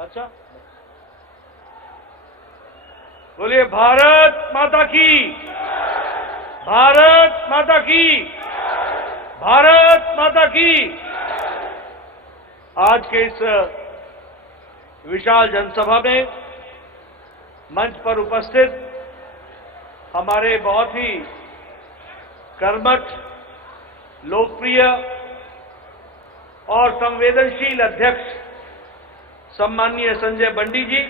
अच्छा, बोलिए भारत माता की, भारत माता की, भारत माता की। आज के इस विशाल जनसभा में मंच पर उपस्थित हमारे बहुत ही कर्मठ, लोकप्रिय और संवेदनशील अध्यक्ष सम्माननीय संजय बंडी जी,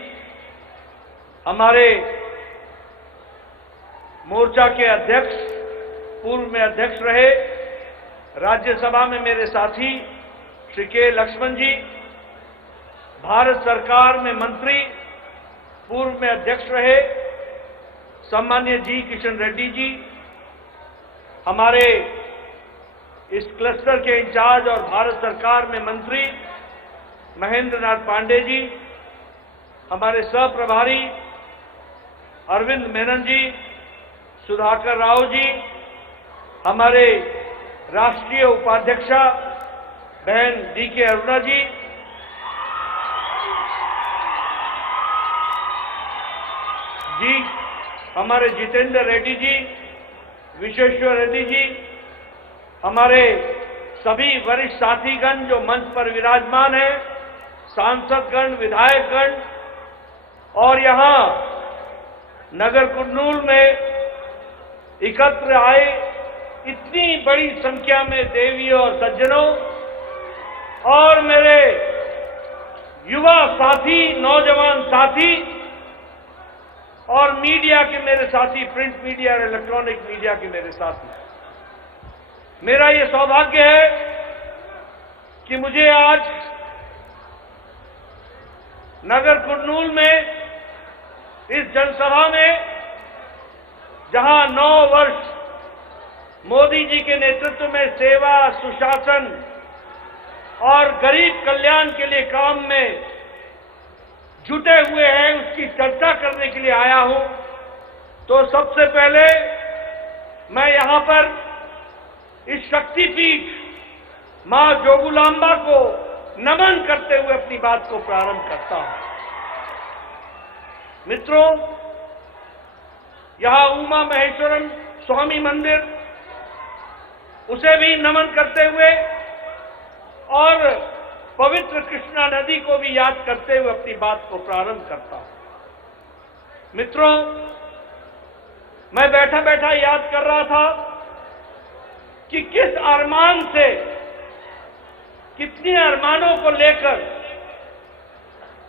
हमारे मोर्चा के अध्यक्ष, पूर्व में अध्यक्ष रहे, राज्यसभा में मेरे साथी श्री के लक्ष्मण जी, भारत सरकार में मंत्री, पूर्व में अध्यक्ष रहे सम्मान्य जी किशन रेड्डी जी, हमारे इस क्लस्टर के इंचार्ज और भारत सरकार में मंत्री महेंद्र नाथ पांडे जी, हमारे सह प्रभारी अरविंद मेनन जी, सुधाकर राव जी, हमारे राष्ट्रीय उपाध्यक्षा बहन डी.के. अरुणा जी, हमारे जितेंद्र रेड्डी जी, विश्वेश्वर रेड्डी जी, हमारे सभी वरिष्ठ साथीगण जो मंच पर विराजमान हैं, सांसदगण, विधायकगण और यहां नगर कुर्नूल में एकत्र आए इतनी बड़ी संख्या में देवियों और सज्जनों और मेरे युवा साथी, नौजवान साथी और मीडिया के मेरे साथी, प्रिंट मीडिया और इलेक्ट्रॉनिक मीडिया के मेरे साथी, मेरा ये सौभाग्य है कि मुझे आज नगर कुर्नूल में इस जनसभा में, जहां 9 वर्ष मोदी जी के नेतृत्व में सेवा, सुशासन और गरीब कल्याण के लिए काम में जुटे हुए हैं, उसकी चर्चा करने के लिए आया हूं। तो सबसे पहले मैं यहां पर इस शक्तिपीठ मां जोगुलांबा को नमन करते हुए अपनी बात को प्रारंभ करता हूं। मित्रों, यहां उमा महेश्वरम स्वामी मंदिर, उसे भी नमन करते हुए और पवित्र कृष्णा नदी को भी याद करते हुए अपनी बात को प्रारंभ करता हूं। मित्रों, मैं बैठा बैठा याद कर रहा था कि किस अरमान से, कितने अरमानों को लेकर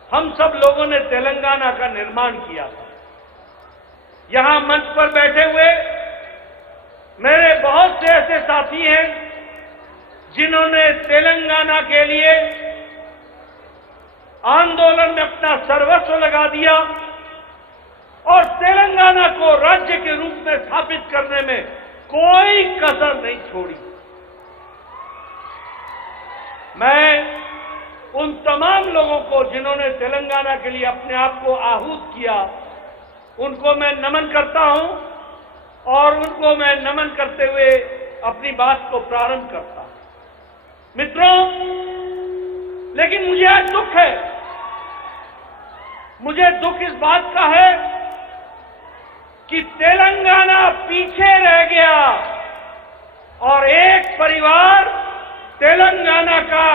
हम सब लोगों ने तेलंगाना का निर्माण किया था। यहां मंच पर बैठे हुए मेरे बहुत से ऐसे साथी हैं जिन्होंने तेलंगाना के लिए आंदोलन में अपना सर्वस्व लगा दिया और तेलंगाना को राज्य के रूप में स्थापित करने में कोई कसर नहीं छोड़ी। मैं उन तमाम लोगों को जिन्होंने तेलंगाना के लिए अपने आप को आहूत किया, उनको मैं नमन करता हूं और उनको मैं नमन करते हुए अपनी बात को प्रारंभ करता हूं। मित्रों, लेकिन मुझे आज दुख है, मुझे दुख इस बात का है कि तेलंगाना पीछे रह गया और एक परिवार तेलंगाना का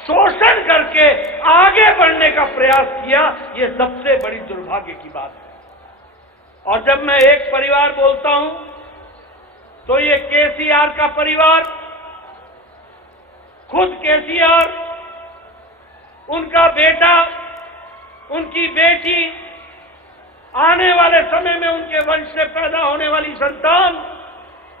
शोषण करके आगे बढ़ने का प्रयास किया। ये सबसे बड़ी दुर्भाग्य की बात है। और जब मैं एक परिवार बोलता हूं तो ये केसीआर का परिवार, खुद केसीआर, उनका बेटा, उनकी बेटी, आने वाले समय में उनके वंश से पैदा होने वाली संतान,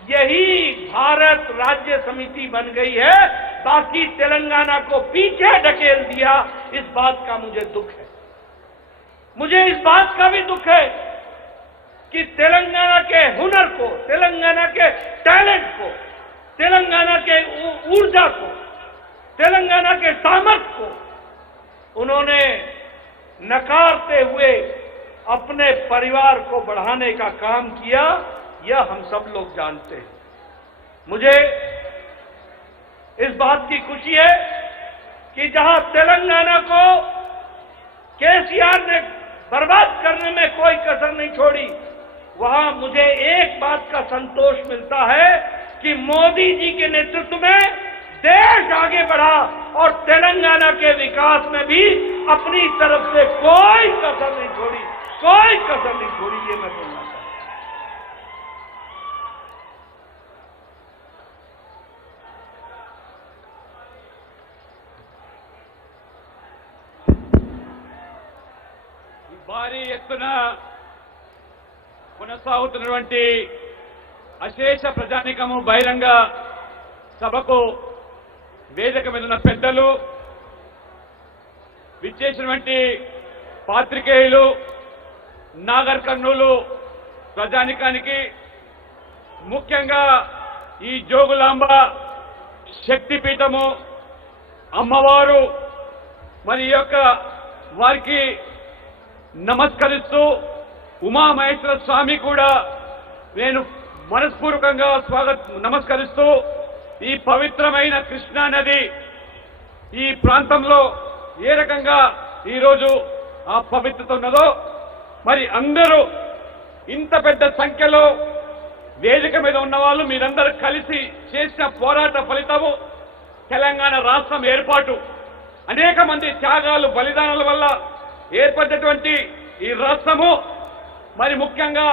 यही भारत राज्य समिति बन गई है। बाकी तेलंगाना को पीछे ढकेल दिया। इस बात का मुझे दुख है। मुझे इस बात का भी दुख है कि तेलंगाना के हुनर को, तेलंगाना के टैलेंट को, तेलंगाना के ऊर्जा को, तेलंगाना के सामर्थ्य को उन्होंने नकारते हुए अपने परिवार को बढ़ाने का काम किया। यह हम सब लोग जानते हैं। मुझे इस बात की खुशी है कि जहां तेलंगाना को केसीआर ने बर्बाद करने में कोई कसर नहीं छोड़ी, वहां मुझे एक बात का संतोष मिलता है कि मोदी जी के नेतृत्व में देश आगे बढ़ा और तेलंगाना के विकास में भी अपनी तरफ से कोई कसर नहीं छोड़ी, कोई कसर नहीं छोड़ी। ये मैं बोलना चाहता हूं। భారీ ఎత్తున కొనసాగుతున్నటువంటి అశేష ప్రజానీకము బహిరంగ సభకు వేదిక మీద ఉన్న పెద్దలు, విచ్చేసినటువంటి పాత్రికేయులు, నాగర్ కర్నూలు ప్రజానికానికి, ముఖ్యంగా ఈ జోగులాంబ శక్తిపీఠము అమ్మవారు మరి యొక్క వారికి నమస్కరిస్తూ, ఉమామహేశ్వర స్వామి కూడా నేను మనస్పూర్వకంగా నమస్కరిస్తూ, ఈ పవిత్రమైన కృష్ణా నది ఈ ప్రాంతంలో ఏ రకంగా ఈరోజు ఆ పవిత్రత ఉన్నదో, మరి అందరూ ఇంత పెద్ద సంఖ్యలో వేదిక మీద ఉన్న వాళ్ళు మీరందరూ కలిసి చేసిన పోరాట ఫలితము తెలంగాణ రాష్ట్రం ఏర్పాటు. అనేక మంది త్యాగాలు, బలిదానాల వల్ల ఏర్పడినటువంటి ఈ రాష్ట్రము మరి ముఖ్యంగా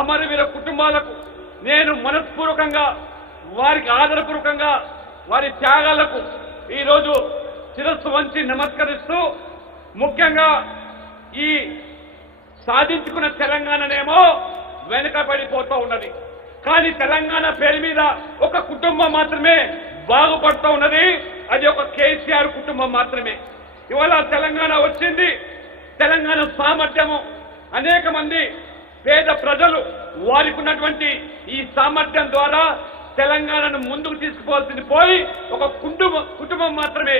అమరవీర కుటుంబాలకు నేను మనస్పూర్వకంగా వారికి ఆదరపూర్వకంగా వారి త్యాగాలకు ఈరోజు శిరస్సు వంచి నమస్కరిస్తూ, ముఖ్యంగా ఈ సాధించుకున్న తెలంగాణనేమో వెనుకబడిపోతూ ఉన్నది. కానీ తెలంగాణ పేరు మీద ఒక కుటుంబం మాత్రమే బాగుపడుతూ ఉన్నది, అది ఒక కేసీఆర్ కుటుంబం మాత్రమే. ఇవాళ తెలంగాణ వచ్చింది, తెలంగాణ సామర్థ్యము అనేక మంది పేద ప్రజలు వారికి ఉన్నటువంటి ఈ సామర్థ్యం ద్వారా తెలంగాణను ముందుకు తీసుకుపోవాల్సింది పోయి ఒక కుటుంబం మాత్రమే,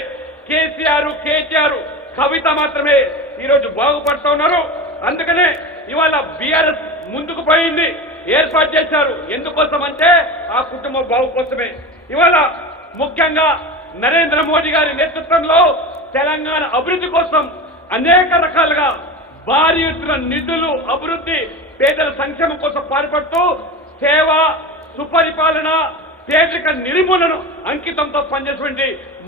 కేసీఆర్, కవిత మాత్రమే ఈరోజు బాగుపడుతూ ఉన్నారు. అందుకనే ఇవాళ బీఆర్ఎస్ ముందుకు పోయింది, ఏర్పాటు చేశారు. ఎందుకోసం అంటే ఆ కుటుంబం బాగు కోసమే. ఇవాళ ముఖ్యంగా నరేంద్ర మోడీ గారి నేతృత్వంలో తెలంగాణ అభివృద్ధి కోసం అనేక రకాలుగా భారీ ఎత్తున నిధులు, అభివృద్ధి, పేదల సంక్షేమం కోసం పాటుపడుతూ సేవ, సుపరిపాలన, పేదరిక నిర్మూలనను అంకితంతో పనిచేసినటువంటి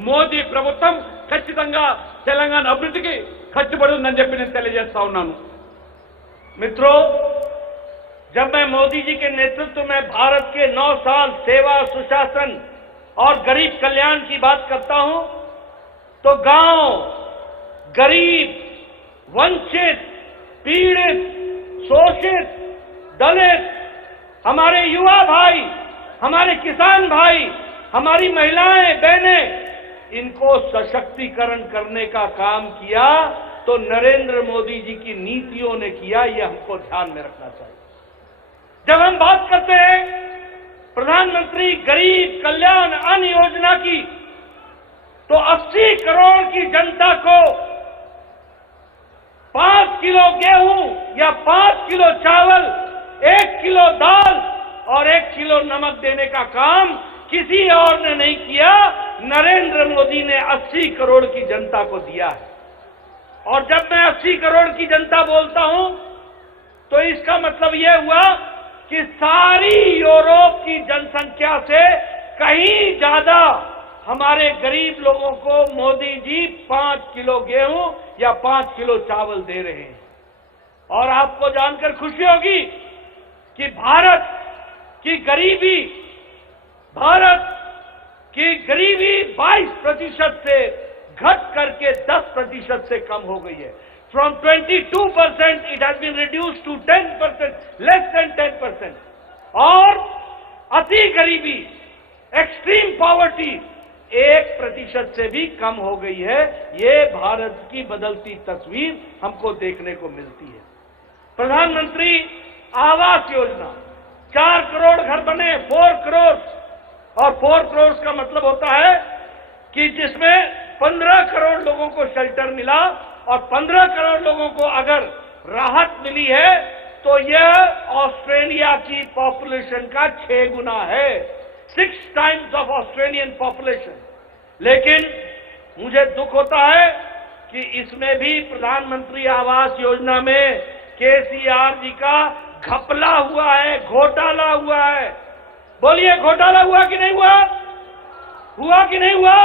మోదీ ప్రభుత్వం ఖచ్చితంగా తెలంగాణ అభివృద్ధికి కట్టుబడి ఉందని చెప్పి నేను తెలియజేస్తా ఉన్నాను. मित्रों, जब मैं मोदी जी के नेतृत्व में भारत के 9 साल सेवा, सुशासन और गरीब कल्याण की बात करता हूं, तो गांव, गरीब, वंचित, पीड़ित, शोषित, दलित, हमारे युवा भाई, हमारे किसान भाई, हमारी महिलाएं, बहनें, इनको सशक्तिकरण करने का काम किया तो नरेंद्र मोदी जी की नीतियों ने किया। यह हमको ध्यान में रखना चाहिए। जब हम बात करते हैं प्रधानमंत्री गरीब कल्याण अन्न योजना की, तो 80 करोड़ की जनता को 5 किलो गेहूं या 5 किलो चावल, 1 किलो दाल और 1 किलो नमक देने का काम किसी और ने नहीं किया, नरेंद्र मोदी ने 80 करोड़ की जनता को दिया है। और जब मैं 80 करोड़ की जनता बोलता हूं, तो इसका मतलब यह हुआ कि सारी यूरोप की जनसंख्या से कहीं ज्यादा हमारे गरीब लोगों को मोदी जी 5 किलो गेहूं या 5 किलो चावल दे रहे हैं। और आपको जानकर खुशी होगी कि भारत की गरीबी 22% से घट करके 10% से कम हो गई है। From 22% it has been reduced to 10%, less than 10%. और अति गरीबी, एक्सट्रीम पॉवर्टी 1% से भी कम हो गई है। ये भारत की बदलती तस्वीर हमको देखने को मिलती है। प्रधानमंत्री आवास योजना, 4 करोड़ घर बने, 4 करोड़, और 4 करोड़ का मतलब होता है कि जिसमें 15 करोड़ लोगों को शेल्टर मिला, और 15 करोड़ लोगों को अगर राहत मिली है तो यह ऑस्ट्रेलिया की पॉपुलेशन का 6 गुना है, 6 टाइम्स ऑफ ऑस्ट्रेलियन पॉपुलेशन। लेकिन मुझे दुख होता है कि इसमें भी प्रधानमंत्री आवास योजना में केसीआर जी का घपला हुआ है, घोटाला हुआ है। बोलिए, घोटाला हुआ कि नहीं हुआ? हुआ कि नहीं हुआ?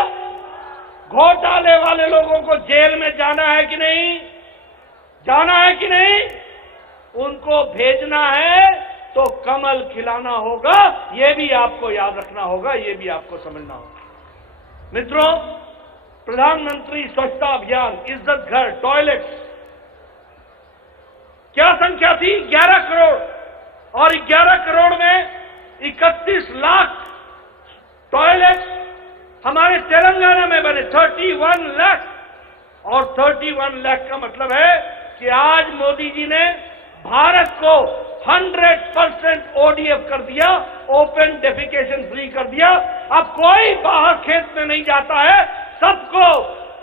घोटाले वाले लोगों को जेल में जाना है कि नहीं? जाना है कि नहीं? उनको भेजना है तो कमल खिलाना होगा, ये भी आपको याद रखना होगा, ये भी आपको समझना होगा। मित्रों, प्रधानमंत्री स्वच्छता अभियान, इज्जत घर, टॉयलेट्स, क्या संख्या थी? 11 करोड़। और 11 करोड़ में 31 लाख टॉयलेट्स हमारे तेलंगाना में बने, 31 लाख। और 31 लाख का मतलब है कि आज मोदी जी ने भारत को 100% ODF कर दिया, ओपन डेफिकेशन फ्री कर दिया। अब कोई बाहर खेत में नहीं जाता है, सबको,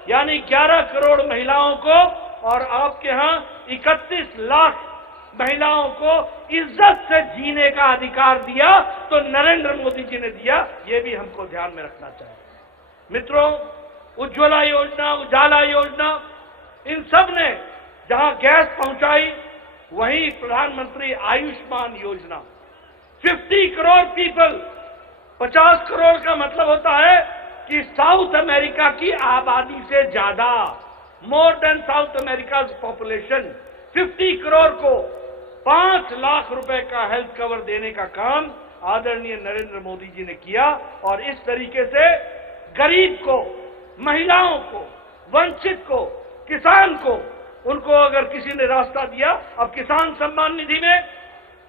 यानी 11 करोड़ महिलाओं को और आपके यहां 31 लाख महिलाओं को इज्जत से जीने का अधिकार दिया, तो नरेंद्र मोदी जी ने दिया, ये भी हमको ध्यान में रखना चाहिए। मित्रों, उज्ज्वला योजना, उजाला योजना, इन सब ने जहां गैस पहुंचाई, वहीं प्रधानमंत्री आयुष्मान योजना, 50 करोड़ पीपल, 50 करोड़ का मतलब होता है कि साउथ अमेरिका की आबादी से ज्यादा, more than south America population, 50 crore को 5 लाख रुपए का हेल्थ कवर देने का काम आदरणीय नरेंद्र मोदी जी ने किया। और इस तरीके से गरीब को, महिलाओं को, वंचित को, किसान को, उनको अगर किसी ने रास्ता दिया, अब किसान सम्मान निधि में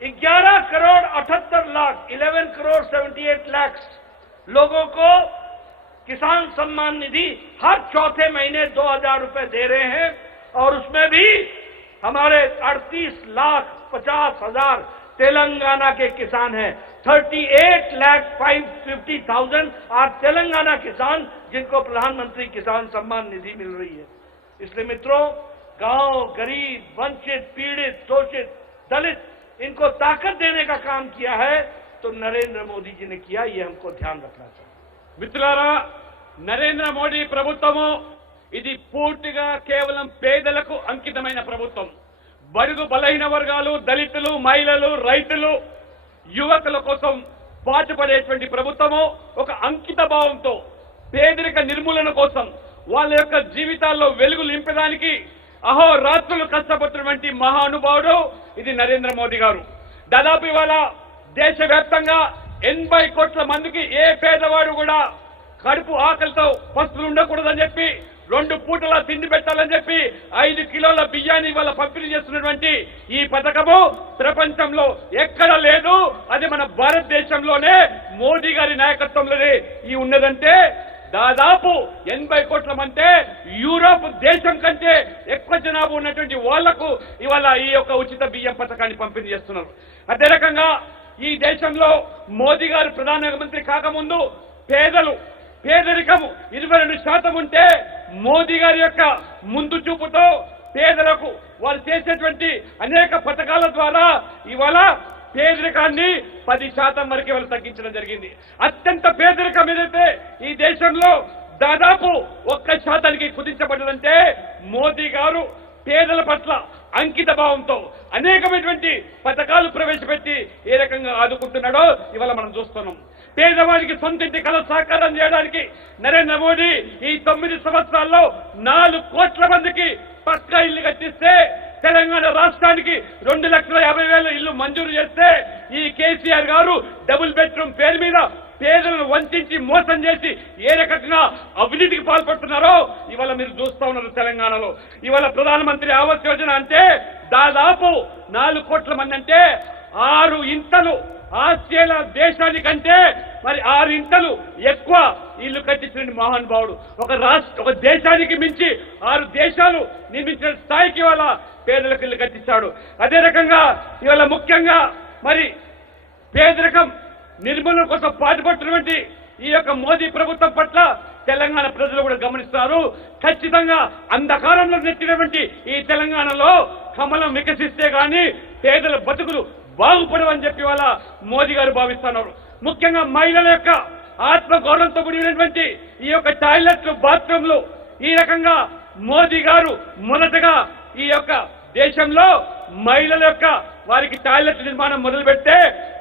11 करोड़ 78 लाख, 11 करोड़ 78 लाख लोगों को किसान सम्मान निधि हर चौथे महीने 2000 रुपए दे रहे हैं। और उसमें भी हमारे 38 लाख 50 हजार तेलंगाना के किसान हैं। 38 लाख 550,000 आज तेलंगाना किसान जिनको प्रधानमंत्री किसान सम्मान निधि मिल रही है। इसलिए मित्रों, गांव, गरीब, वंचित, पीड़ित, शोषित, दलित, इनको ताकत देने का काम किया है तो नरेंद्र मोदी जी ने किया, ये हमको ध्यान रखना चाहिए। మిత్రులారా, నరేంద్ర మోడీ ప్రభుత్వము ఇది పూర్తిగా కేవలం పేదలకు అంకితమైన ప్రభుత్వం. బడుగు బలహీన వర్గాలు, దళితులు, మహిళలు, రైతులు, యువకుల కోసం పాటుపడేటువంటి ప్రభుత్వము ఒక అంకిత భావంతో పేదరిక నిర్మూలన కోసం వాళ్ళ యొక్క జీవితాల్లో వెలుగు నింపడానికి అహోరాత్రులు కష్టపడుతున్నటువంటి మహానుభావుడు ఇది నరేంద్ర మోదీ గారు. దాదాపు ఇవాళ దేశవ్యాప్తంగా 80 కోట్ల మందికి ఏ పేదవాడు కూడా కడుపు ఆకలితో పస్తులు ఉండకూడదని చెప్పి, 2 పూటల తిండి పెట్టాలని చెప్పి 5 కిలోల బియ్యాన్ని ఇవాళ పంపిణీ చేస్తున్నటువంటి ఈ పథకము ప్రపంచంలో ఎక్కడ లేదు. అది మన భారతదేశంలోనే మోదీ గారి నాయకత్వంలోనే ఈ ఉన్నదంటే దాదాపు 80 కోట్ల మంది యూరోప్ దేశం కంటే ఎక్కువ జనాభా ఉన్నటువంటి వాళ్లకు ఇవాళ ఈ యొక్క ఉచిత బియ్యం పథకాన్ని పంపిణీ చేస్తున్నారు. అదే రకంగా ఈ దేశంలో మోదీ గారు ప్రధానమంత్రి కాకముందు పేదరికము 22% ఉంటే మోదీ గారి యొక్క ముందు చూపుతో పేదలకు వారు చేసేటువంటి అనేక పథకాల ద్వారా ఇవాళ పేదరికాన్ని 10% వరకు వాళ్ళు తగ్గించడం జరిగింది. అత్యంత పేదరికం ఏదైతే ఈ దేశంలో దాదాపు 1% కుదించబడ్డదంటే మోదీ గారు పేదల పట్ల అంకిత భావంతో అనేకమైనటువంటి పథకాలు ప్రవేశపెట్టి ఏ రకంగా ఆదుకుంటున్నాడో ఇవాళ మనం చూస్తున్నాం. పేదవాడికి సొంతింటి కళ సాకారం చేయడానికి నరేంద్ర మోడీ ఈ 9 సంవత్సరాల్లో 4 కోట్ల మందికి పక్కా ఇల్లు కట్టిస్తే, తెలంగాణ రాష్ట్రానికి 2,50,000 ఇల్లు మంజూరు చేస్తే, ఈ కేసీఆర్ గారు డబుల్ బెడ్రూమ్ పేరు మీద పేదలను వంచి మోసం చేసి ఏ రకంగా అవినీతికి పాల్పడుతున్నారో ఇవాళ మీరు చూస్తా ఉన్నారు. తెలంగాణలో ఇవాళ ప్రధానమంత్రి ఆవాస్ యోజన అంటే దాదాపు 4 కోట్ల మంది అంటే 6 ఇంతలు ఆస్ట్రేలియా దేశానికంటే మరి 6 ఇంతలు ఎక్కువ ఇల్లు కట్టించిన మహానుభావుడు. ఒక దేశానికి మించి 6 దేశాలు నిర్మించిన స్థాయికి ఇవాళ పేదలకు ఇల్లు కట్టించాడు. అదే రకంగా ఇవాళ ముఖ్యంగా మరి పేదరికం నిర్మూలన కోసం పాటుపడుతున్నటువంటి ఈ యొక్క మోదీ ప్రభుత్వం పట్ల తెలంగాణ ప్రజలు కూడా గమనిస్తున్నారు. ఖచ్చితంగా అంధకారంలో నెట్టినటువంటి ఈ తెలంగాణలో కమలం వికసిస్తే గాని పేదల బతుకులు బాగుపడవని చెప్పి వాళ్ళ మోదీ గారు భావిస్తున్నారు. ముఖ్యంగా మహిళల యొక్క ఆత్మ గౌరవంతో కూడినటువంటి ఈ యొక్క టాయిలెట్లు, బాత్రూంలు ఈ రకంగా మోదీ గారు మొదటగా ఈ యొక్క దేశంలో మహిళల యొక్క వారికి టాయిలెట్ నిర్మాణం మొదలుపెట్టే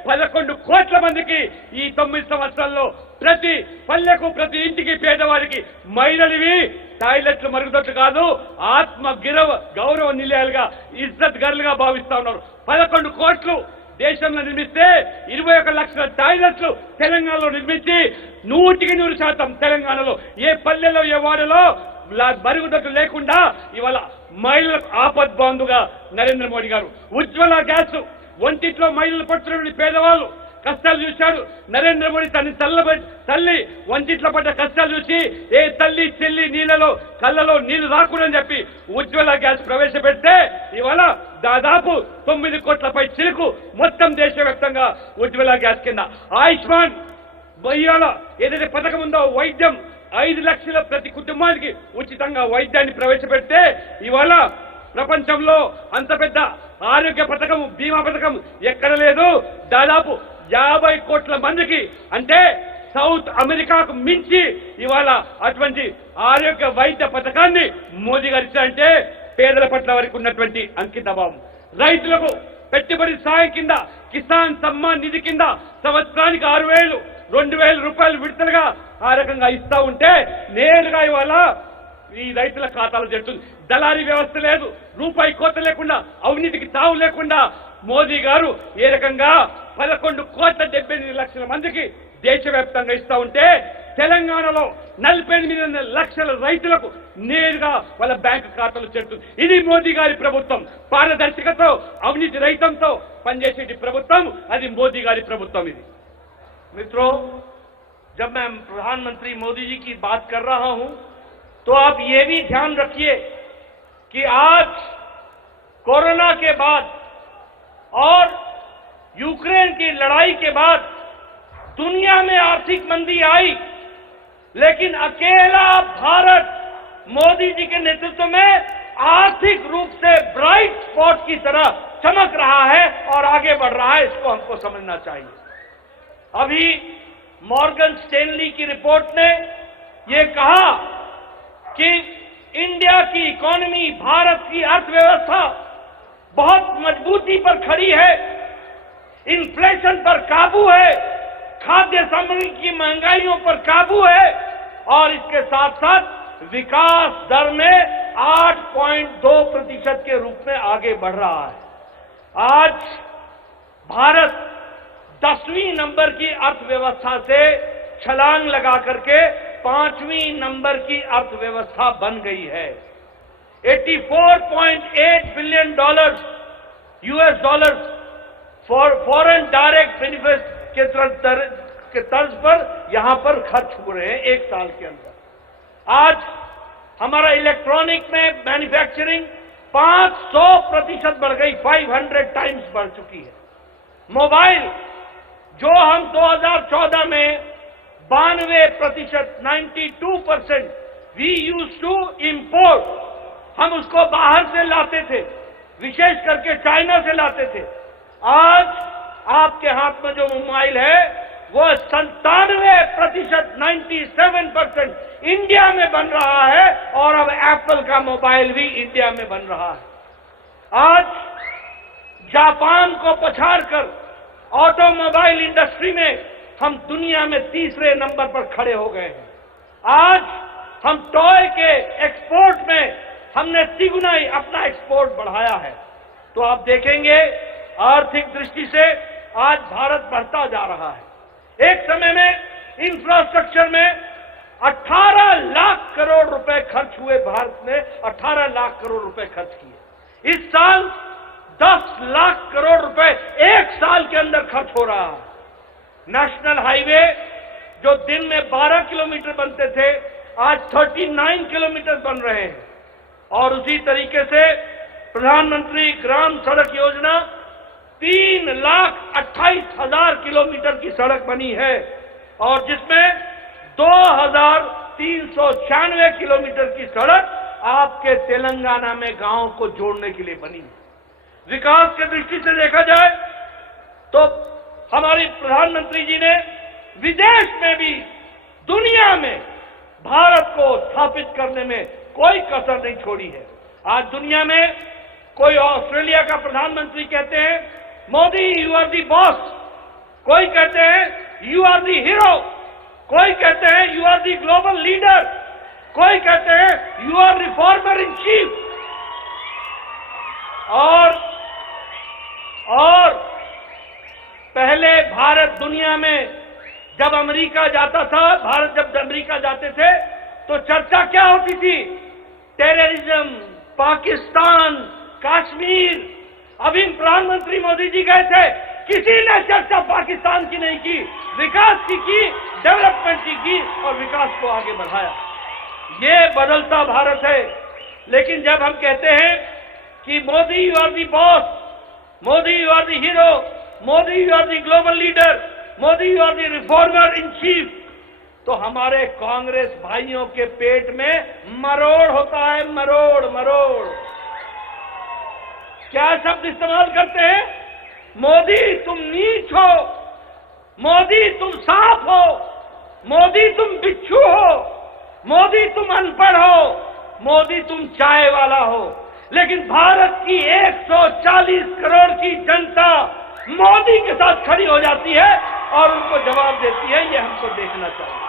11 కోట్ల మందికి ఈ 9 సంవత్సరాల్లో ప్రతి పల్లెకు, ప్రతి ఇంటికి పేదవారికి మహిళలివి టాయిలెట్లు మరుగుదొడ్లు కాదు, ఆత్మ గౌరవ నిలయాలుగా, ఇజ్జత్ గర్లుగా భావిస్తా ఉన్నారు. 11 కోట్లు దేశంలో నిర్మిస్తే 21 లక్షల టాయిలెట్లు తెలంగాణలో నిర్మించి 100% తెలంగాణలో ఏ పల్లెలో ఏ వాడలో మరుగుదొడ్లు లేకుండా ఇవాళ మహిళలకు ఆపద్ బాంధుగా నరేంద్ర మోడీ గారు ఉజ్వల గ్యాస్ ఒంటిట్లో మహిళలు పడుతున్న పేదవాళ్ళు కష్టాలు చూశాడు. నరేంద్ర మోడీ తల్లి వంటిట్లో పడ్డ కష్టాలు చూసి ఏ తల్లి చెల్లి నీళ్ళలో కళ్ళలో నీళ్లు రాకూడదని చెప్పి ఉజ్వల గ్యాస్ ప్రవేశపెడితే ఇవాళ దాదాపు 9 కోట్లపై చిలుకు మొత్తం దేశవ్యాప్తంగా ఉజ్వల గ్యాస్ కింద ఆయుష్మాన్ ఇవాళ ఏదైతే పథకం ఉందో వైద్యం 5 లక్షల ప్రతి కుటుంబానికి ఉచితంగా వైద్యాన్ని ప్రవేశపెడితే ఇవాళ ప్రపంచంలో అంత పెద్ద ఆరోగ్య పథకం, బీమా పథకం ఎక్కడ లేదు. దాదాపు 50 కోట్ల మందికి, అంటే సౌత్ అమెరికాకు మించి ఇవాళ అటువంటి ఆరోగ్య వైద్య పథకాన్ని మోదీ గారు ఇచ్చారంటే పేదల పట్ల వారికి ఉన్నటువంటి అంకితభావం. రైతులకు పెట్టుబడి సాయం కింద కిసాన్ సమ్మాన్ నిధి కింద సంవత్సరానికి 6,000, 2,000 రూపాయలు విడతలుగా ఆ రకంగా ఇస్తా ఉంటే నేరుగా ఇవాళ ఈ రైతుల ఖాతాలో చేరుతుంది. దళారీ వ్యవస్థ లేదు, రూపాయి కోత లేకుండా, అవినీతికి తావు లేకుండా మోదీ గారు ఏ రకంగా 11 కోట్ల 78 లక్షల మందికి దేశవ్యాప్తంగా ఇస్తా ఉంటే తెలంగాణలో 48 లక్షల రైతులకు నేరుగా వాళ్ళ బ్యాంకు ఖాతాలు చేరుతుంది. ఇది మోదీ గారి ప్రభుత్వం. పారదర్శకతో, అవినీతి రహితంతో పనిచేసే ప్రభుత్వం అది మోదీ గారి ప్రభుత్వం. ఇది मित्रों, जब मैं प्रधानमंत्री मोदी जी की बात कर रहा हूं तो आप ये भी ध्यान रखिए कि आज कोरोना के बाद और यूक्रेन की लड़ाई के बाद दुनिया में आर्थिक मंदी आई, लेकिन अकेला भारत मोदी जी के नेतृत्व में आर्थिक रूप से ब्राइट स्पॉट की तरह चमक रहा है और आगे बढ़ रहा है. इसको हमको समझना चाहिए. अभी मॉर्गन स्टैनली की रिपोर्ट ने यह कहा कि इंडिया की इकोनॉमी, भारत की अर्थव्यवस्था बहुत मजबूती पर खड़ी है, इन्फ्लेशन पर काबू है, खाद्य सामग्री की महंगाइयों पर काबू है और इसके साथ साथ विकास दर में 8.2% के रूप में आगे बढ़ रहा है. आज भारत 10वीं नंबर की अर्थव्यवस्था से छलांग लगा करके 5वीं नंबर की अर्थव्यवस्था बन गई है. $84.8 billion US dollar foreign direct benefit के तर्ज पर यहां पर खर्च हो रहे हैं एक साल के अंदर. आज हमारा इलेक्ट्रॉनिक में मैन्युफैक्चरिंग 500% बढ़ गई, 500 टाइम्स बढ़ चुकी है. मोबाइल जो हम 2014 में 92%, 92% वी यूज टू इंपोर्ट, हम उसको बाहर से लाते थे, विशेष करके चाइना से लाते थे. आज आपके हाथ में जो मोबाइल है वो 97%, 97% इंडिया में बन रहा है और अब एप्पल का मोबाइल भी इंडिया में बन रहा है. आज जापान को पछाड़कर ऑटोमोबाइल इंडस्ट्री में हम दुनिया में 3रे नंबर पर खड़े हो गए हैं. आज हम टॉय के एक्सपोर्ट में हमने तिगुना ही अपना एक्सपोर्ट बढ़ाया है. तो आप देखेंगे आर्थिक दृष्टि से आज भारत बढ़ता जा रहा है. एक समय में इंफ्रास्ट्रक्चर में 18 लाख करोड़ रुपए खर्च हुए. भारत ने 18 लाख करोड़ रुपए खर्च किए. इस साल 10 लाख करोड़ रुपए एक साल के अंदर खर्च हो रहा है. नेशनल हाईवे जो दिन में 12 किलोमीटर बनते थे आज 39 किलोमीटर बन रहे हैं. और उसी तरीके से प्रधानमंत्री ग्राम सड़क योजना 3,28,000 किलोमीटर की सड़क बनी है और जिसमें 2,396 किलोमीटर की सड़क आपके तेलंगाना में गांव को जोड़ने के लिए बनी है। विकास की दृष्टि से देखा जाए तो हमारे प्रधानमंत्री जी ने विदेश में भी, दुनिया में भारत को स्थापित करने में कोई कसर नहीं छोड़ी है। आज दुनिया में कोई ऑस्ट्रेलिया का प्रधानमंत्री कहते हैं Modi you are the boss, कोई कहते हैं यू आर दी हीरो, कोई कहते हैं you are the global leader, कोई कहते हैं you are reformer in chief. और पहले भारत दुनिया में जब अमेरिका जाता था, भारत जब अमेरिका जाते थे तो चर्चा क्या होती थी? टेररिज्म, पाकिस्तान, कश्मीर। अभी प्रधानमंत्री मोदी जी गए थे, किसी ने चर्चा पाकिस्तान की नहीं की, विकास की, डेवलपमेंट की और विकास को आगे बढ़ाया। ये बदलता भारत है। लेकिन जब हम कहते हैं कि Modi you are the boss, Modi you are the hero, Modi you are the global leader, Modi you are the reformer in chief, तो हमारे कांग्रेस भाइयों के पेट में मरोड़ होता है, मरोड़ मरोड़। क्या शब्द इस्तेमाल करते हैं? मोदी तुम नीच हो, मोदी तुम सांप हो, मोदी तुम बिच्छू हो, मोदी तुम अनपढ़ हो, मोदी तुम चाय वाला हो। लेकिन भारत की 140 करोड़ की जनता मोदी के साथ खड़ी हो जाती है और उनको जवाब देती है। ये हमको देखना चाहिए।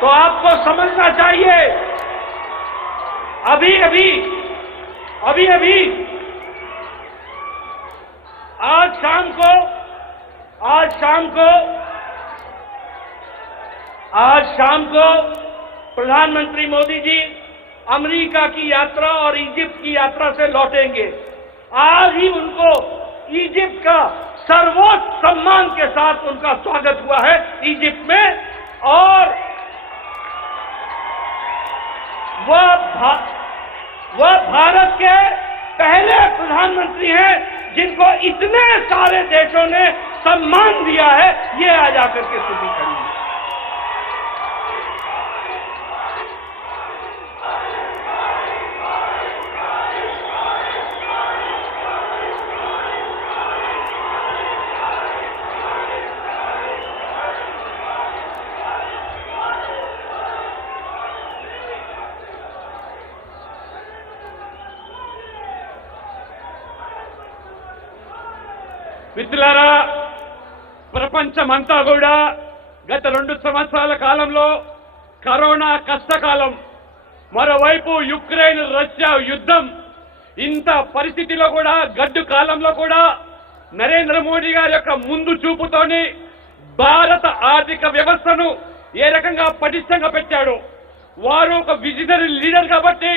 तो आपको समझना चाहिए, अभी अभी आज शाम को प्रधानमंत्री मोदी जी अमेरिका की यात्रा और इजिप्ट की यात्रा से लौटेंगे। आज ही उनको इजिप्ट का सर्वोच्च सम्मान के साथ उनका स्वागत हुआ है इजिप्ट में, और वह भारत के पहले प्रधानमंत्री हैं जिनको इतने सारे देशों ने सम्मान दिया है। ये आज आकर के स्थिति खड़ी है। మిత్రులారా, ప్రపంచమంతా కూడా గత 2 సంవత్సరాల కాలంలో కరోనా కష్టకాలం, మరోవైపు యుక్రెయిన్ రష్యా యుద్ధం, ఇంత పరిస్థితిలో కూడా గడ్డు కాలంలో కూడా నరేంద్ర మోడీ గారి యొక్క ముందు చూపుతోని భారత ఆర్థిక వ్యవస్థను ఏ రకంగా పటిష్టంగా పెట్టాడు. వారు ఒక విజనరీ లీడర్ కాబట్టి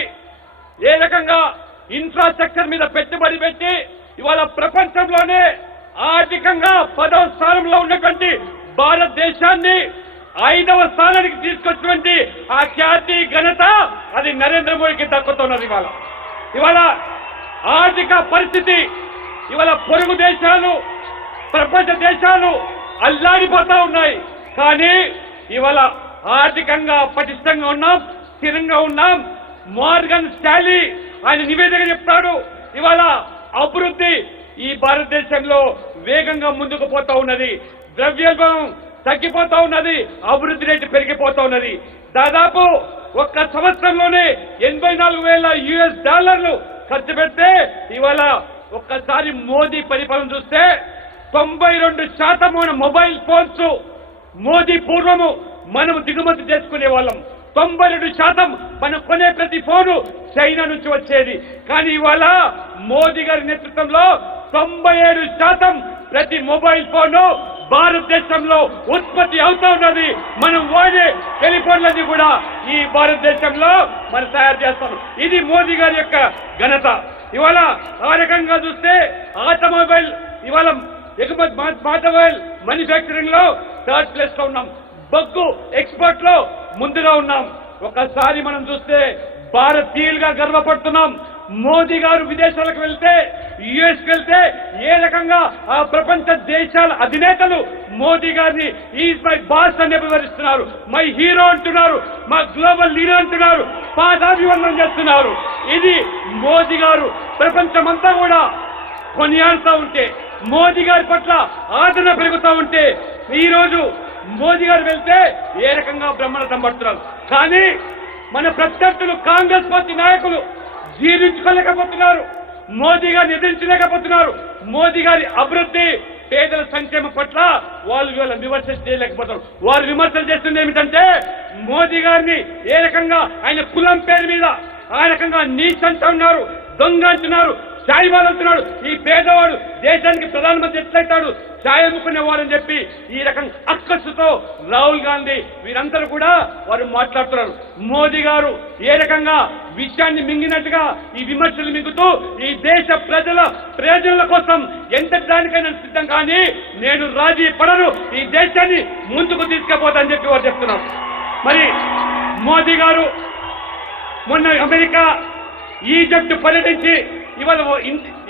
ఏ రకంగా ఇన్ఫ్రాస్ట్రక్చర్ మీద పెట్టుబడి పెట్టి ఇవాళ ప్రపంచంలోనే ఆర్థికంగా 10వ స్థానంలో ఉన్నటువంటి భారతదేశాన్ని 5వ స్థానానికి తీసుకొచ్చినటువంటి ఆ ఖ్యాతి ఘనత అది నరేంద్ర మోడీకి దక్కుతున్నది. ఇవాళ ఆర్థిక పరిస్థితి, ఇవాళ పొరుగు దేశాలు, ప్రపంచ దేశాలు అల్లాడిపోతా ఉన్నాయి. కానీ ఇవాళ ఆర్థికంగా పటిష్టంగా ఉన్నాం, స్థిరంగా ఉన్నాం. మార్గన్ స్టాలీ ఆయన నివేదిక చెప్తాడు, ఇవాళ అభివృద్ధి ఈ భారతదేశంలో వేగంగా ముందుకు పోతా ఉన్నది, ద్రవ్యోల్బణం తగ్గిపోతా ఉన్నది, అభివృద్ధి రేటు పెరిగిపోతా ఉన్నది. దాదాపు ఒక్క సంవత్సరంలోనే $84,000 ఖర్చు పెడితే ఇవాళ ఒక్కసారి మోదీ పరిపాలన చూస్తే 92% మొబైల్ ఫోన్స్ మోదీ పూర్వము మనం దిగుమతి చేసుకునే వాళ్ళం. 92% మనం కొనే ప్రతి ఫోను చైనా నుంచి వచ్చేది. కానీ ఇవాళ మోదీ గారి నేతృత్వంలో 97% ప్రతి మొబైల్ ఫోను భారతదేశంలో ఉత్పత్తి అవుతా ఉన్నది. మనం వాడే టెలిఫోన్లన్నీ కూడా ఈ భారతదేశంలో మనం తయారు చేస్తాం. ఇది మోదీ గారి యొక్క ఘనత. ఇవాళ ఆ రకంగా చూస్తే ఆటోమొబైల్ ఇవాళ ఆటోమొబైల్ మ్యానుఫ్యాక్చరింగ్ లో 3rd ప్లేస్ లో ఉన్నాం. బొగ్గు ఎక్స్పోర్ట్ లో ముందుగా ఉన్నాం. ఒకసారి మనం చూస్తే భారతీయులుగా గర్వపడుతున్నాం. మోదీ గారు విదేశాలకు వెళ్తే, యుఎస్కి వెళ్తే ఏ రకంగా ఆ ప్రపంచ దేశాల అధినేతలు మోదీ గారిని ఈజ్ మై బాస్ అని వివరిస్తున్నారు, మై హీరో అంటున్నారు, మా గ్లోబల్ లీడర్ అంటున్నారు, పాదాభివందనం చేస్తున్నారు. ఇది మోదీ గారు ప్రపంచమంతా కూడా కొనియాడుతూ ఉంటే, మోదీ గారి పట్ల ఆదరణ పెరుగుతూ ఉంటే, ఈ రోజు మోదీ గారు వెళ్తే ఏ రకంగా బ్రహ్మరథం పడుతున్నారు. కానీ మన ప్రత్యర్థులు కాంగ్రెస్ పార్టీ నాయకులు జీర్ణించుకోలేకపోతున్నారు, మోదీ గారిని ఎదిరించలేకపోతున్నారు. మోదీ గారి అభివృద్ధి, పేదల సంక్షేమం పట్ల వాళ్ళు విమర్శ చేయలేకపోతారు. వారు విమర్శలు చేస్తుంది ఏమిటంటే, మోదీ గారిని ఏ రకంగా ఆయన కులం పేరు మీద ఆ రకంగా నీచ్ అంటున్నారు, దొంగ అంటున్నారు, సాయిబాల్ అంటున్నాడు. ఈ పేదవాడు దేశానికి ప్రధానమంత్రి ఎట్లయితాడు, ఛాయ్ అమ్ముకునేవాడని చెప్పి ఈ రకం అక్కసుతో రాహుల్ గాంధీ వీరందరూ కూడా వారు మాట్లాడుతున్నారు. మోదీ గారు ఏ రకంగా విషయాన్ని మింగినట్టుగా ఈ విమర్శలు మింగుతూ ఈ దేశ ప్రజల ప్రయోజనాల కోసం ఎంత దానికైనా సిద్ధం, కానీ నేను రాజీ పడను, ఈ దేశాన్ని ముందుకు తీసుకుపోతానని చెప్పి వారు చెప్తున్నారు. మరి మోదీ గారు మొన్న అమెరికా, ఈజిప్ట్ పర్యటించి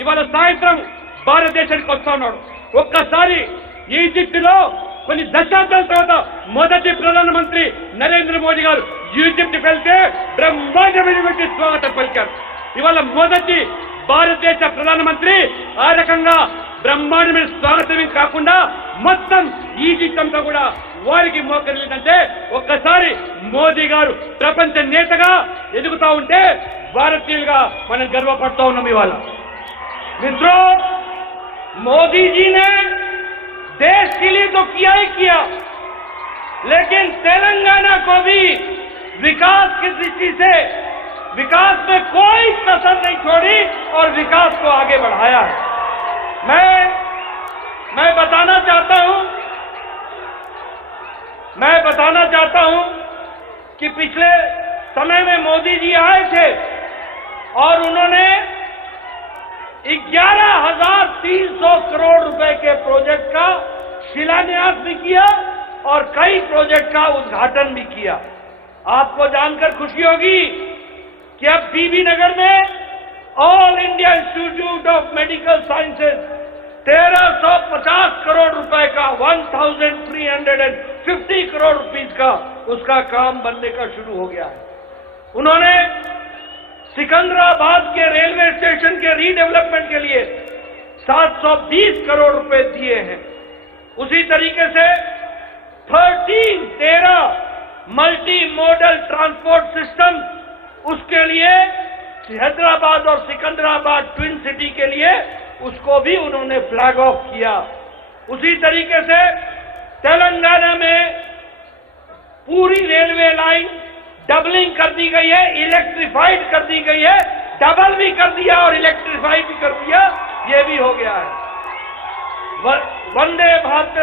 ఇవాళ సాయంత్రం భారతదేశానికి వస్తా ఉన్నాడు. ఒక్కసారి ఈజిప్ట్ లో కొన్ని దశాబ్దాల తర్వాత మొదటి ప్రధానమంత్రి నరేంద్ర మోదీ గారు ఈజిప్ట్ వెళ్తే బ్రహ్మాండమైనటువంటి స్వాగతం పలికారు. ఇవాళ మొదటి భారతదేశ ప్రధానమంత్రి ఆ రకంగా బ్రహ్మాండమైన స్వాగతం కాకుండా మొత్తం ఈజిప్ట్ అంతా కూడా వారికి మోకరిల్లిందంటే, ఒక్కసారి మోదీ గారు ప్రపంచ నేతగా ఎదుగుతా ఉంటే భారతీయులుగా మనం గర్వపడుతూ ఉన్నాం. ఇవాళ मित्रों, मोदी जी ने देश के लिए तो किया ही किया, लेकिन तेलंगाना को भी विकास की दृष्टि से विकास में कोई कसर नहीं छोड़ी और विकास को आगे बढ़ाया है. मैं बताना चाहता हूं कि पिछले समय में मोदी जी आए थे और उन्होंने 11,300 करोड़ रुपए के प्रोजेक्ट का शिलान्यास भी किया और कई प्रोजेक्ट का उद्घाटन भी किया. आपको जानकर खुशी होगी कि अब बीबी नगर में all India institute of medical sciences 1350 crore रुपए का 1,350 करोड़ रुपीस का उसका काम बनने का शुरू हो गया है. उन्होंने सिकंदराबाद के रेलवे स्टेशन के रीडेवलपमेंट के लिए 720 करोड़ रुपए दिए हैं. उसी तरीके से 13 मल्टी मॉडल ट्रांसपोर्ट सिस्टम, उसके लिए हैदराबाद और सिकंदराबाद ट्विन सिटी के लिए उसको भी उन्होंने फ्लैग ऑफ किया. उसी तरीके से तेलंगाना में पूरी रेलवे लाइन डबलिंग कर दी गई है, इलेक्ट्रिफाइड कर दी गई है, डबल भी कर दिया और इलेक्ट्रिफाइड भी कर दिया, ये भी हो गया है. वंदे भारत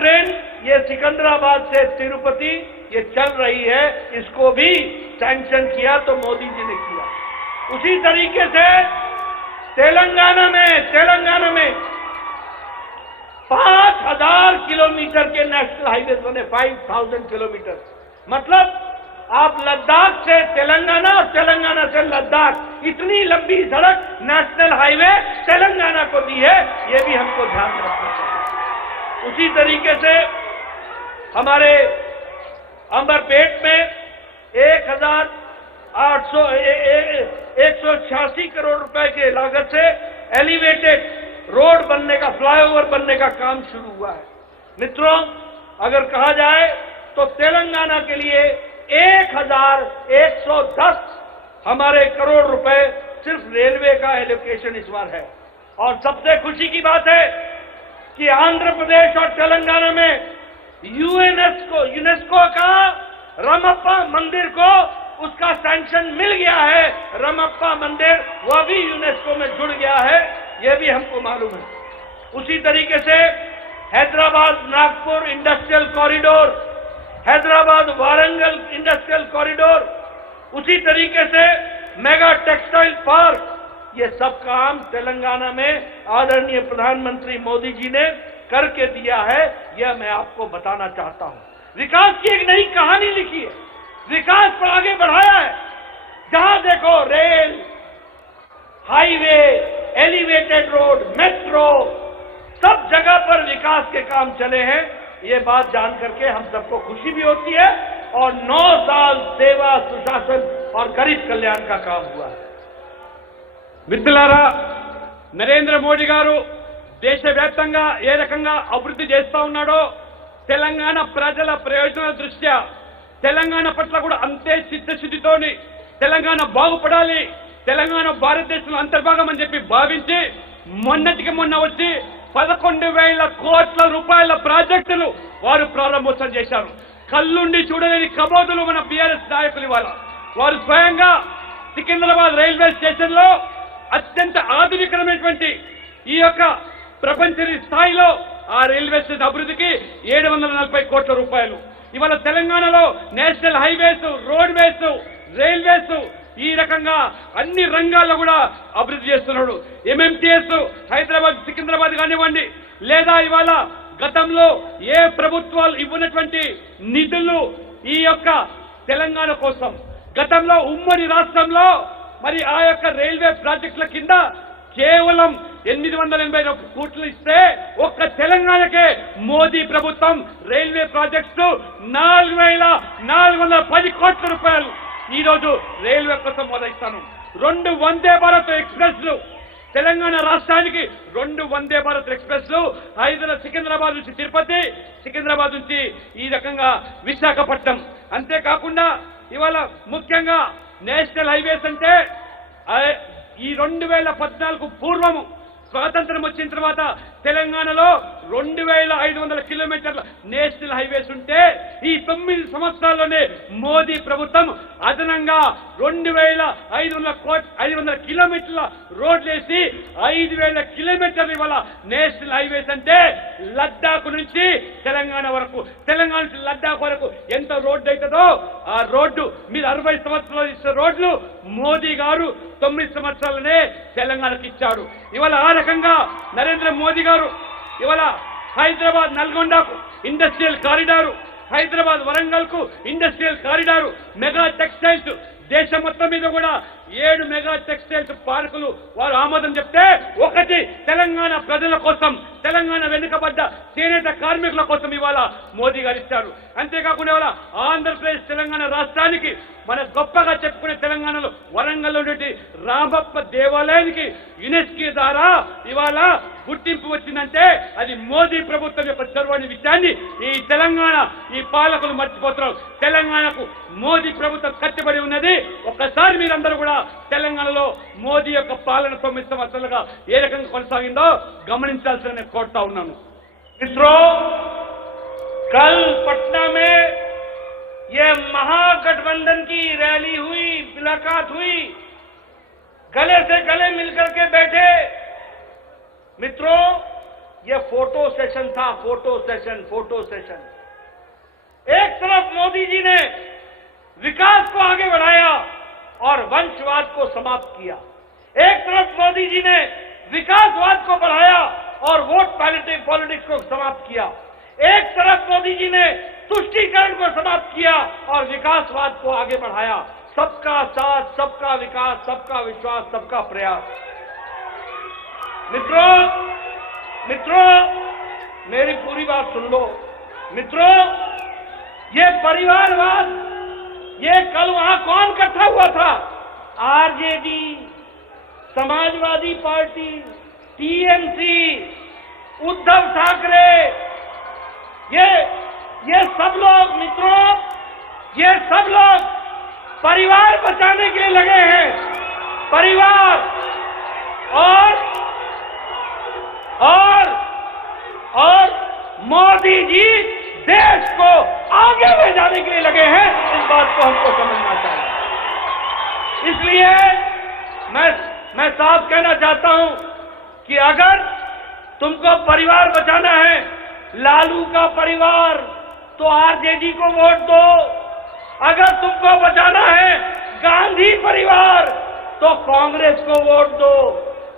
ट्रेन ये सिकंदराबाद से तिरुपति ये चल रही है, इसको भी सैंक्शन किया तो मोदी जी ने किया. उसी तरीके से तेलंगाना में 5,000 किलोमीटर के नेशनल हाईवे बने, 5,000 किलोमीटर. मतलब आप लद्दाख से तेलंगाना और तेलंगाना से लद्दाख, इतनी लंबी सड़क नेशनल हाईवे तेलंगाना को दी है, ये भी हमको ध्यान में रखना चाहिए. उसी तरीके से हमारे अंबरपेट में 1,186 करोड़ रुपए के लागत से एलिवेटेड रोड बनने का, फ्लाईओवर बनने का काम शुरू हुआ है. मित्रों, अगर कहा जाए तो तेलंगाना के लिए 1,110 हमारे करोड़ रुपए सिर्फ रेलवे का एलोकेशन इस बार है. और सबसे खुशी की बात है कि आंध्र प्रदेश और तेलंगाना में यूनेस्को का रमप्पा मंदिर को उसका सैंक्शन मिल गया है. रमप्पा मंदिर वह भी यूनेस्को में जुड़ गया है, यह भी हमको मालूम है. उसी तरीके से Hyderabad Nagpur industrial corridor, Hyderabad Warangal industrial corridor, उसी तरीके से मेगा टेक्सटाइल पार्क, ये सब काम तेलंगाना में आदरणीय प्रधानमंत्री मोदी जी ने करके दिया है, यह मैं आपको बताना चाहता हूं. विकास की एक नई कहानी लिखी है, विकास पर आगे बढ़ाया है। जहां देखो rail, highway, elevated road, metro, सब जगह पर विकास के काम चले हैं। ये बात जान करके हम सबको खुशी भी होती है और 9 साल सेवा, सुशासन और गरीब कल्याण का काम हुआ है। మిత్రులారా, నరేంద్ర మోడీ గారు దేశవ్యాప్తంగా ఏ రకంగా అభివృద్ధి చేస్తా ఉన్నాడో తెలంగాణ ప్రజల ప్రయోజనాల దృష్ట్యా తెలంగాణ పట్ల కూడా అంతే చిత్తశుద్ధితోని తెలంగాణ బాగుపడాలి, తెలంగాణ భారతదేశంలో అంతర్భాగం అని చెప్పి భావించి మొన్నటికి మొన్న వచ్చి 11,000 కోట్ల రూపాయల ప్రాజెక్టులు వారు ప్రారంభోత్సవం చేశారు. కళ్ళుండి చూడలేని కబోదులు మన బీఆర్ఎస్ నాయకులు ఇవాళ వారు స్వయంగా సికింద్రాబాద్ రైల్వే స్టేషన్ లో అత్యంత ఆధునికమైనటువంటి ఈ యొక్క ప్రపంచ స్థాయిలో ఆ రైల్వే స్టేషన్ అభివృద్ధికి 740 కోట్ల రూపాయలు. ఇవాళ తెలంగాణలో నేషనల్ హైవేస్, రోడ్వేస్, రైల్వేస్ ఈ రకంగా అన్ని రంగాల్లో కూడా అభివృద్ధి చేస్తున్నాడు. ఎంఎంటీఎస్ హైదరాబాద్, సికింద్రాబాద్ కానివ్వండి, లేదా ఇవాళ గతంలో ఏ ప్రభుత్వాలు ఇవ్వనటువంటి నిధులు ఈ యొక్క తెలంగాణ కోసం గతంలో ఉమ్మడి రాష్ట్రంలో మరి ఆ యొక్క రైల్వే ప్రాజెక్టుల కింద కేవలం 881 కోట్లు ఇస్తే ఒక్క తెలంగాణకే మోదీ ప్రభుత్వం రైల్వే ప్రాజెక్ట్స్ 4,410 కోట్ల రూపాయలు ఈ రోజు రైల్వే కోసం మొదలైస్తాను. 2 వందే భారత్ ఎక్స్ప్రెస్లు తెలంగాణ రాష్ట్రానికి 2 వందే భారత్ ఎక్స్ప్రెస్లు సికింద్రాబాద్ నుంచి తిరుపతి, సికింద్రాబాద్ నుంచి ఈ రకంగా విశాఖపట్నం. అంతేకాకుండా ఇవాళ ముఖ్యంగా నేషనల్ హైవేస్ అంటే ఈ 2014 పూర్వము స్వాతంత్రం వచ్చిన తర్వాత తెలంగాణలో 2,500 కిలోమీటర్ల నేషనల్ హైవేస్ ఉంటే ఈ 9 సంవత్సరాల్లోనే మోదీ ప్రభుత్వం అదనంగా 2,500 కిలోమీటర్ల రోడ్లు వేసి 5,000 కిలోమీటర్లు ఇవాళ నేషనల్ హైవేస్ అంటే లద్దాఖ్ నుంచి తెలంగాణ వరకు, తెలంగాణ నుంచి లద్దాఖ్ వరకు ఎంత రోడ్డు అవుతుందో ఆ రోడ్డు మీరు 60 సంవత్సరాలు ఇచ్చే రోడ్లు మోదీ గారు 9 సంవత్సరాలనే తెలంగాణకు ఇచ్చాడు. ఇవాళ ఆ రకంగా నరేంద్ర మోదీ గారు ఇవాళ హైదరాబాద్ నల్గొండకు ఇండస్ట్రియల్ కారిడారు, హైదరాబాద్ వరంగల్ కు ఇండస్ట్రియల్ కారిడారు, మెగా టెక్స్టైల్స్ దేశం మొత్తం మీద కూడా 7 మెగా టెక్స్టైల్స్ పార్కులు వారు ఆమోదం చెప్తే ఒకటి తెలంగాణ ప్రజల కోసం, తెలంగాణ వెనుకబడ్డ చేనేత కార్మికుల కోసం ఇవాళ మోదీ గారు ఇచ్చారు. అంతేకాకుండా ఇవాళ ఆంధ్రప్రదేశ్ తెలంగాణ రాష్ట్రానికి మన గొప్పగా చెప్పుకునే తెలంగాణలో వరంగల్లో ఉండే రామప్ప దేవాలయానికి యునెస్కో ద్వారా ఇవాళ గుర్తింపు వచ్చిందంటే అది మోదీ ప్రభుత్వం యొక్క చొరవని విషయాన్ని ఈ తెలంగాణ ఈ పాలకులు మర్చిపోతున్నారు. తెలంగాణకు మోదీ ప్రభుత్వం కట్టుబడి ఉన్నది. ఒక్కసారి మీరందరూ కూడా తెలంగాణలో మోదీ యొక్క పాలన 9 సంవత్సరాలుగా ఏ రకంగా కొనసాగిందో గమనించాల్సిన నేను కోరుతా ఉన్నాను. मित्रों, कल पटना में ये महागठबंधन की रैली हुई, मुलाकात हुई, गले से गले मिलकर के बैठे। मित्रों, ये फोटो सेशन था, फोटो सेशन। एक तरफ मोदी जी ने विकास को आगे बढ़ाया और वंशवाद को समाप्त किया, एक तरफ मोदी जी ने विकासवाद को बढ़ाया और वोट पॉलिटिक्स को समाप्त किया, एक तरफ मोदी जी ने तुष्टीकरण को समाप्त किया और विकासवाद को आगे बढ़ाया। सबका साथ, सबका विकास, सबका विश्वास, सबका प्रयास। मित्रों, मेरी पूरी बात सुन लो। मित्रों, ये परिवारवाद, ये कल वहां कौन इकट्ठा हुआ था? RJD, Samajwadi party, TMC, Uddhav Thackeray, ये सब लोग, मित्रों, ये सब लोग परिवार बचाने के लिए लगे हैं। परिवार और मोदी जी देश को आगे ले जाने के लिए लगे हैं। इस बात को हमको समझना चाहिए। इसलिए मैं साफ कहना चाहता हूं कि अगर तुमको परिवार बचाना है, लालू का परिवार, तो आरजेडी को वोट दो। अगर तुमको बचाना है गांधी परिवार, तो कांग्रेस को वोट दो।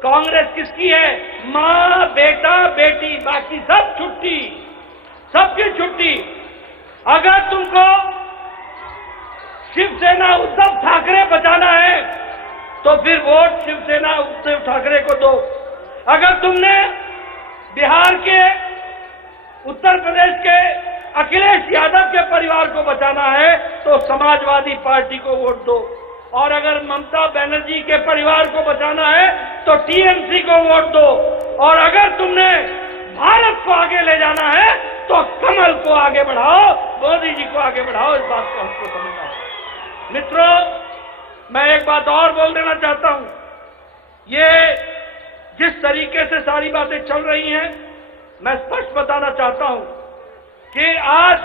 कांग्रेस किसकी है? मां, बेटा, बेटी, बाकी सब छुट्टी, सबकी छुट्टी। अगर तुमको शिवसेना उद्धव ठाकरे बचाना है तो फिर वोट शिवसेना उद्धव ठाकरे को दो। अगर तुमने बिहार के, उत्तर प्रदेश के अखिलेश यादव के परिवार को बचाना है तो समाजवादी पार्टी को वोट दो। और अगर ममता बनर्जी के परिवार को बचाना है तो टीएमसी को वोट दो। और अगर तुमने भारत को आगे ले जाना है तो कमल को आगे बढ़ाओ, मोदी जी को आगे बढ़ाओ। इस बात को हमको समझना है। मित्रों, मैं एक बात और बोल देना चाहता हूं। ये जिस तरीके से सारी बातें चल रही हैं, मैं स्पष्ट बताना चाहता हूं कि आज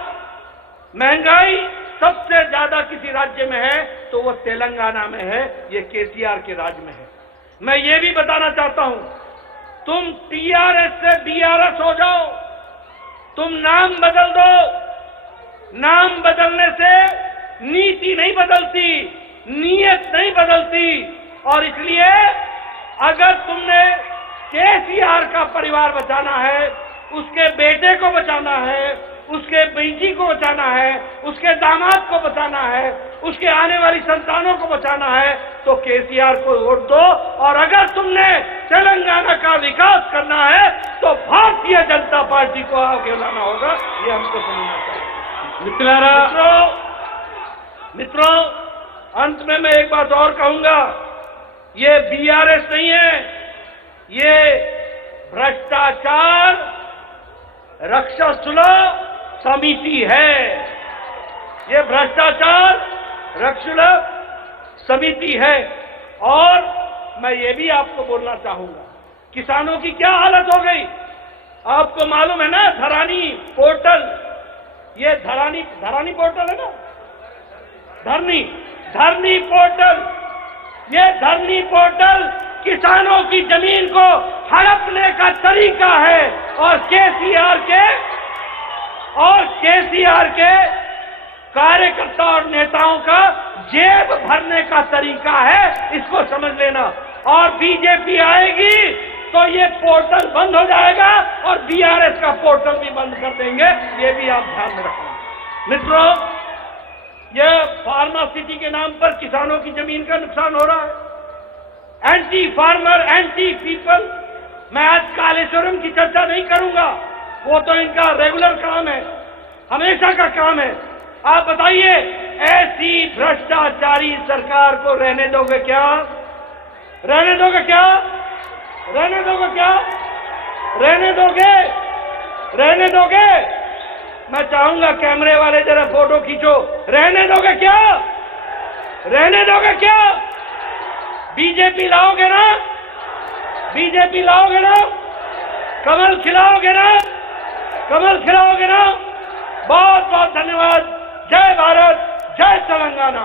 महंगाई सबसे ज्यादा किसी राज्य में है तो वो तेलंगाना में है, ये केसीआर के राज्य में है। मैं ये भी बताना चाहता हूं, तुम टीआरएस से बीआरएस हो जाओ, तुम नाम बदल दो। नाम बदलने से नीति नहीं बदलती, नीयत नहीं बदलती। और इसलिए अगर तुमने केसीआर का परिवार बचाना है, उसके बेटे को बचाना है, उसके बेटी को बचाना है, उसके दामाद को बचाना है, उसके आने वाली संतानों को बचाना है तो केसीआर को वोट दो। और अगर तुमने तेलंगाना का विकास करना है तो भारतीय जनता पार्टी को आगे लाना होगा। ये हमको समझना चाहिए। मित्रों, अंत में मैं एक बात और कहूंगा, ये बीआरएस नहीं है, ये भ्रष्टाचार रक्षासुलभ समिति है। ये भ्रष्टाचार रक्षासुलभ समिति है। और मैं ये भी आपको बोलना चाहूंगा, किसानों की क्या हालत हो गई आपको मालूम है ना। धरानी पोर्टल, ये धरानी पोर्टल है ना, धरनी पोर्टल, ये धरनी पोर्टल किसानों की जमीन को हड़पने का तरीका है और केसीआर के कार्यकर्ता और नेताओं का जेब भरने का तरीका है। इसको समझ लेना। और बीजेपी आएगी तो ये पोर्टल बंद हो जाएगा और बीआरएस का पोर्टल भी बंद कर देंगे। ये भी आप ध्यान में रखना। मित्रों, यह फार्मा सिटी के नाम पर किसानों की जमीन का नुकसान हो रहा है। Anti farmer, anti people. मैं आज कालेश्वरम की चर्चा नहीं करूंगा, वो तो इनका रेगुलर काम है, हमेशा का काम है। आप बताइए, ऐसी भ्रष्टाचारी सरकार को रहने दोगे क्या? रहने दोगे क्या? रहने दोगे क्या? रहने दोगे? रहने दोगे? मैं चाहूंगा कैमरे वाले जरा फोटो खींचो। रहने दोगे क्या? रहने दोगे क्या? बीजेपी लाओगे ना? बीजेपी लाओगे ना? कमल खिलाओगे ना? कमल खिलाओगे ना? बहुत बहुत धन्यवाद। जय भारत, जय तेलंगाना।